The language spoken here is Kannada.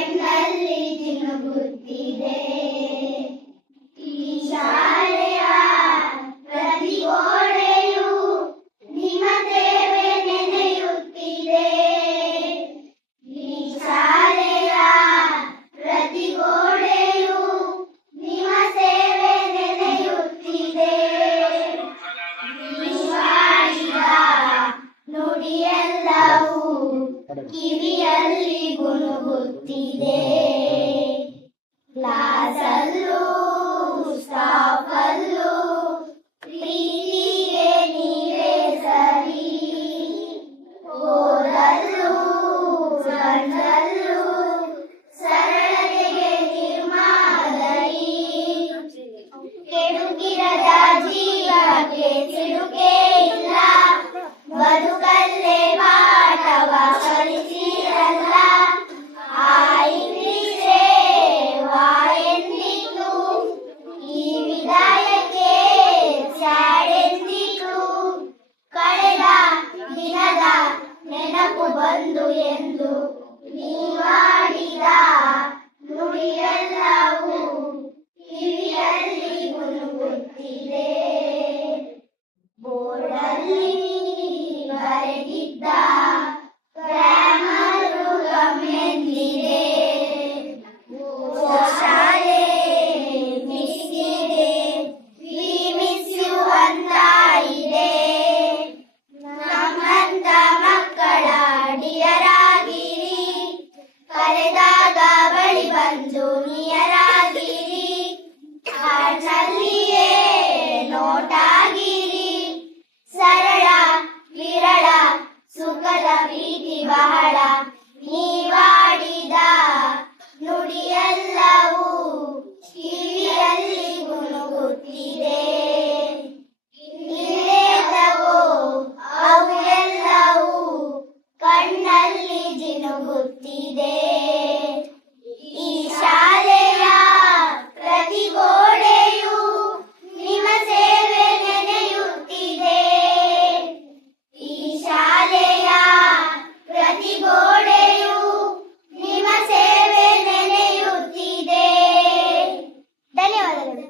ಕಣ್ಣಲ್ಲಿ ಜಿನುಗುತ್ತಿದೆ. ಈ ಶಾಲೆಯ ಪ್ರತಿ ಗೋಡೆಯು ನಿಮ್ಮ ಸೇವೆ ನೆನೆಯುತ್ತಿದೆ. ಈ ಶಾಲೆಯ ಪ್ರತಿ ಗೋಡೆಯು ನಿಮ್ಮ ಸೇವೆ ನೆನೆಯುತ್ತಿದೆ. ನೀವು ಆಡಿದ ನುಡಿಯೆಲ್ಲವೂ ಕಿವಿಯಲ್ಲಿ ಗುನುಗುತ್ತಿದೆ. ಕ್ಲಾಸಲ್ಲೂ ಸ್ಟಾಫಲ್ಲೂ ಪ್ರೀತಿಗೆ ನೀವೇ ಸರಿ. ಓದಲ್ಲೂ ಕಣ್ಣಲ್ಲೂ ಸರಳತೆಗೆ ನಿರ್ಮಾದರಿ. ಕೆಡುಕಿರದ ಜೀವಕ್ಕೆ ಸಿಡುಕೆ ಇಲ್ಲ. ಬದುಕಲ್ಲೇ ಪಾಠವ ಕಲಿಸಿರಲ್ಲ. ಆ ಇಂಗ್ಲಿಷೇ ವಾ ಎಂದಿತು. ಈ ವಿದಾಯಕ್ಕೆ ಸ್ಯಾಡೆಂದಿತು. ಕಳೆದ ದಿನದ ನೆನಪು ಬಂದು ಎಂದು ನೀವಾಡಿದ ನುಡಿಯೆಲ್ಲವೂ ಕಿವಿಯಲ್ಲಿ ಗುನುಗುತ್ತಿದೆ. ಬೋರ್ಡಲ್ಲಿ ಬರೆದಿದ್ದ ಗ್ರಾಮರು ಗಮ್ಮೆಂದಿದೆ. ಓ ಶಾಲೆ ಮಿಸ್ಸಿದೆ, ವಿ ಮಿಸ್ ಯು ಅಂತ ಇದೆ. ನಮ್ಮಂತ ಮಕ್ಕಳ ಡಿಯರಾಗಿರಿ. ಕರೆದಾಗ ಬಳಿ ಬಂದು ನಿಯರಾಗಿರಿ. ಹಾಡ್ನಲ್ಲಿಯೇ ನೋಟಾಗಿರಿ. ಸರಳ ವಿರಳ ಸುಖದ ಪ್ರೀತಿ ಬಹಳ. ನೀವಾಡಿದ ನುಡಿಯೆಲ್ಲವೂ ಕಿವಿಯಲ್ಲಿ ಗುನುಗುತ್ತಿದೆ. ಇಲ್ಲೇದವೋ ಅವು ಎಲ್ಲವೂ ಕಣ್ಣಲ್ಲಿ ಜಿನುಗುತ್ತಿದೆ. ಈ ಶಾಲೆಯ ಪ್ರತಿ ಗೋಡೆಯು ನಿಮ್ಮ ಸೇವೆ ನೆನೆಯುತ್ತಿದೆ. ಈ ಶಾಲೆಯ ಪ್ರತಿ ಗೋಡೆಯು ನಿಮ್ಮ ಸೇವೆ ನೆನೆಯುತ್ತಿದೆ. ಧನ್ಯವಾದಗಳು.